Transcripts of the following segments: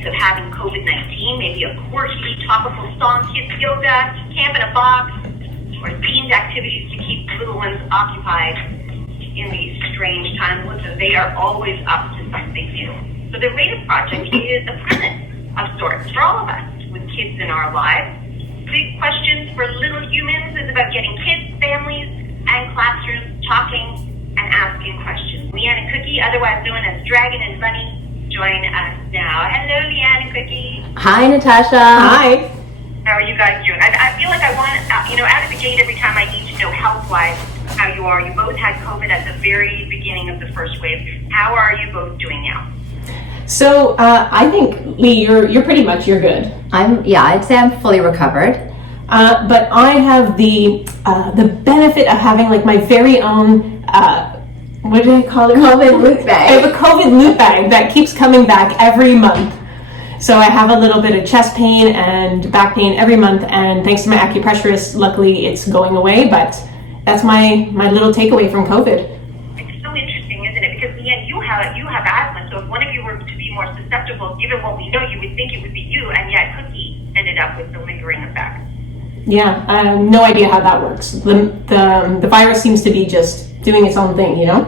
experience of having COVID-19, maybe a quirky, topical song, kids yoga, camp in a box, or themed activities to keep little ones occupied in these strange times. Listen, they are always up to something new. So the Rated Project is a present of sorts for all of us with kids in our lives. Big Questions for Little Humans is about getting kids, families, and classrooms talking and asking questions. Leanne and Cookie, otherwise known as Dragon and Bunny, join us now. Hello, Leanne and Cookie. Hi, Natasha. Hi. How are you guys doing? I feel like I want, out of the gate every time I need to know health-wise how you are. You both had COVID at the very beginning of the first wave. How are you both doing now? So I think, Lee, you're pretty much, you're good. I'd say I'm fully recovered. But I have the benefit of having like my very own, what do I call it? COVID loot bag. I have a COVID loot bag that keeps coming back every month. So I have a little bit of chest pain and back pain every month, and thanks to my acupressurist, luckily it's going away, but that's my little takeaway from COVID. It's so interesting, isn't it? Because Leanne, you have asthma, so if one of you were to be more susceptible, given what we know, you would think it would be you, and yet Cookie ended up with the lingering effects. Yeah, I have no idea how that works. The virus seems to be just doing its own thing, you know?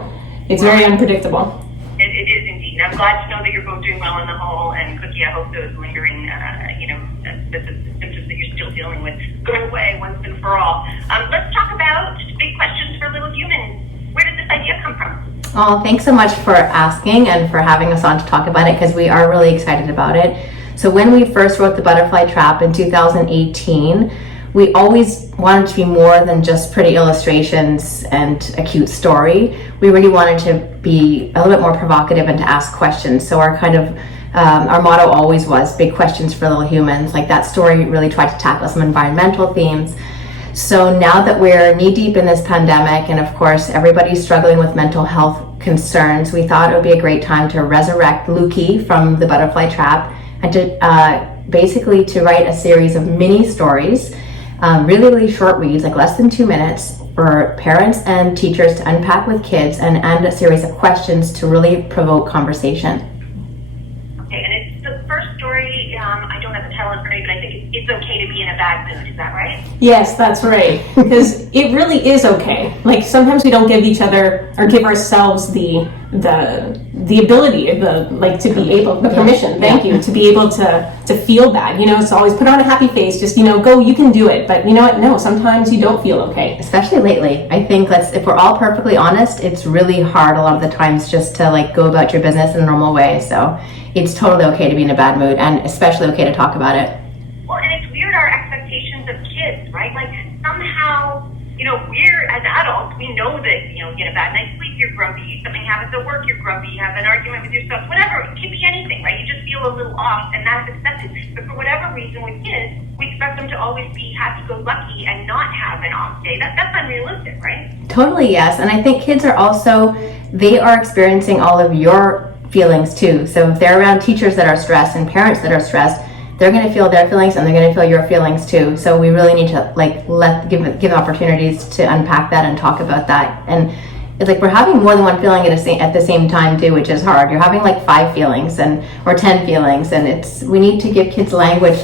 It's very unpredictable. It is indeed. I'm glad to know that you're both doing well in the whole, and Cookie, I hope those lingering, the symptoms that you're still dealing with go away once and for all. Let's talk about Big Questions for Little Humans. Where did this idea come from? Oh, thanks so much for asking and for having us on to talk about it, because we are really excited about it. So when we first wrote The Butterfly Trap in 2018, we always wanted to be more than just pretty illustrations and a cute story. We really wanted to be a little bit more provocative and to ask questions. So our our motto always was Big Questions for Little Humans. Like, that story really tried to tackle some environmental themes. So now that we're knee deep in this pandemic, and of course everybody's struggling with mental health concerns, we thought it would be a great time to resurrect Lukey from The Butterfly Trap and to basically to write a series of mini stories, really short reads, like less than 2 minutes, for parents and teachers to unpack with kids, and a series of questions to really provoke conversation. Okay, and it's the first story, I don't have the title in front of me, but I think it's okay to be in a bad mood, is that right? Yes, that's right. Because it really is okay. Like, sometimes we don't give each other or give ourselves the ability, to be able, the permission, thank you, to be able to feel bad. You know, it's always put on a happy face, just, go, you can do it. But you know what? No, sometimes you don't feel okay. Especially lately. I think if we're all perfectly honest, it's really hard a lot of the times just to go about your business in a normal way. So it's totally okay to be in a bad mood, and especially okay to talk about it. Well, and it's weird, our expectations of kids, right? Like, somehow, we're, as adults, we know that, you get a bad night's sleep, you're grumpy, something happens at work, you're grumpy, you have an argument with yourself, whatever, it can be anything, right? You just feel a little off, and that's accepted. But for whatever reason with kids, we expect them to always be happy-go-lucky and not have an off day. That's unrealistic, right? Totally, yes. And I think kids are also, they are experiencing all of your feelings too. So if they're around teachers that are stressed and parents that are stressed, they're going to feel their feelings and they're going to feel your feelings too. So we really need to give them opportunities to unpack that and talk about that. And it's like we're having more than one feeling at the same time too, which is hard. You're having 5 feelings or 10 feelings, and we need to give kids language,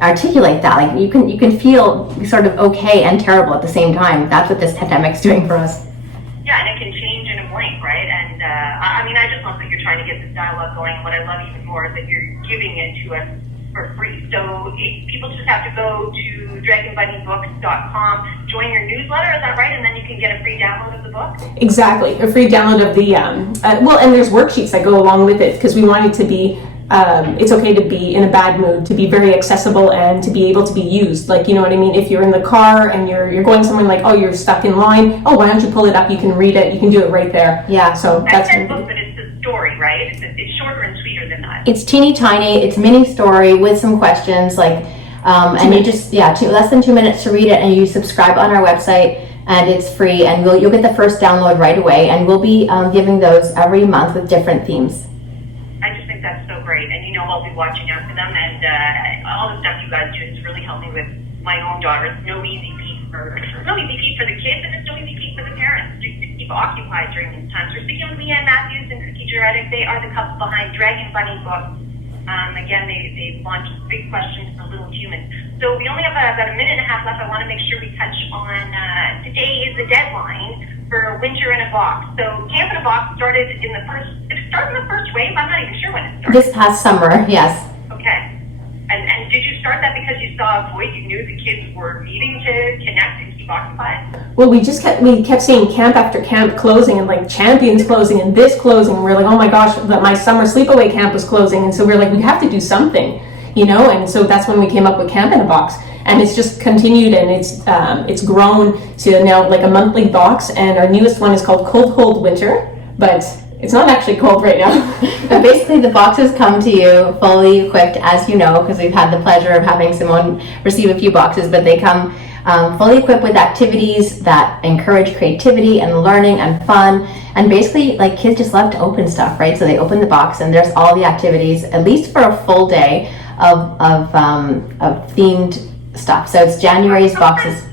articulate that. You can feel sort of okay and terrible at the same time. That's what this pandemic's doing for us. Yeah, and it can change in a blink, right? And I just love that you're trying to get this dialogue going. What I love even more is that you're giving it to us for free. So people just have to go to DragonBunnyBooks.com, join your newsletter, is that right? And then you can get a free download of the book? Exactly, a free download of the, and there's worksheets that go along with it, because we want it to be, it's okay to be in a bad mood, to be very accessible and to be able to be used. You know what I mean? If you're in the car and you're going somewhere you're stuck in line, why don't you pull it up? You can read it, you can do it right there. Yeah. So that's the book, but it's the story, right? It's shorter and sweeter than that. It's teeny tiny, it's mini story with some questions, and you just, less than 2 minutes to read it, and you subscribe on our website, and it's free, and you'll get the first download right away, and we'll be giving those every month with different themes. I just think that's so great, and I'll be watching out for them, and all the stuff you guys do has really helped me with my own daughter. It's no easy feat for the kids, and it's no easy feat for the parents to keep occupied during these times. We're speaking with Leanne Matthews and Cookie CJAD. They are the couple behind DragonBunny Books. Again, they launched Big Questions for Little Humans. So we only have about a minute and a half left. I want to make sure we touch on, today is the deadline for Winter in a Box. So Camp in a Box started in the first, did it start in the first wave? I'm not even sure when it started. This past summer, yes. Okay. And did you start that because you saw a void, you knew the kids were needing to connect and keep occupied? Well, we kept seeing camp after camp closing, and like Champions closing and this closing. And we're like, oh my gosh, my summer sleepaway camp was closing. And so we're like, we have to do something, you know? And so that's when we came up with Camp in a Box. And it's just continued, and it's grown to now like a monthly box. And our newest one is called Cold Winter, but it's not actually cold right now. But basically, the boxes come to you fully equipped, as you know, because we've had the pleasure of having Simone receive a few boxes, but they come fully equipped with activities that encourage creativity and learning and fun. And basically, like, kids just love to open stuff, right? So they open the box, and there's all the activities, at least for a full day of themed stuff. So it's January's boxes.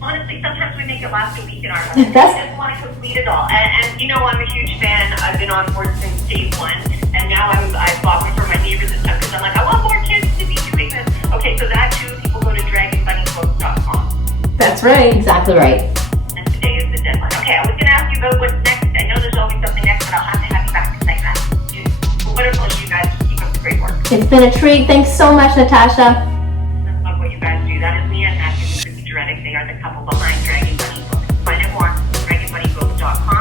Honestly, sometimes we make it last a week in our house. We That's- just want to complete it all. And you know, I'm a huge fan. I've been on board since day one. And now I've bought one for my neighbors and stuff because I'm like, I want more kids to be doing this. Okay, so that too, people go to DragonBunnyBooks.com. That's right. Exactly right. And today is the deadline. Okay, I was going to ask you about what's next. I know there's always something next, but I'll have to have you back to say that. Wonderful, you guys. Keep up the great work. It's been a treat. Thanks so much, Natasha. I love what you guys do. That is Mia and Matthew. They are the couple behind Dragon Bunny Books. Find out more on DragonBunnyBooks.com.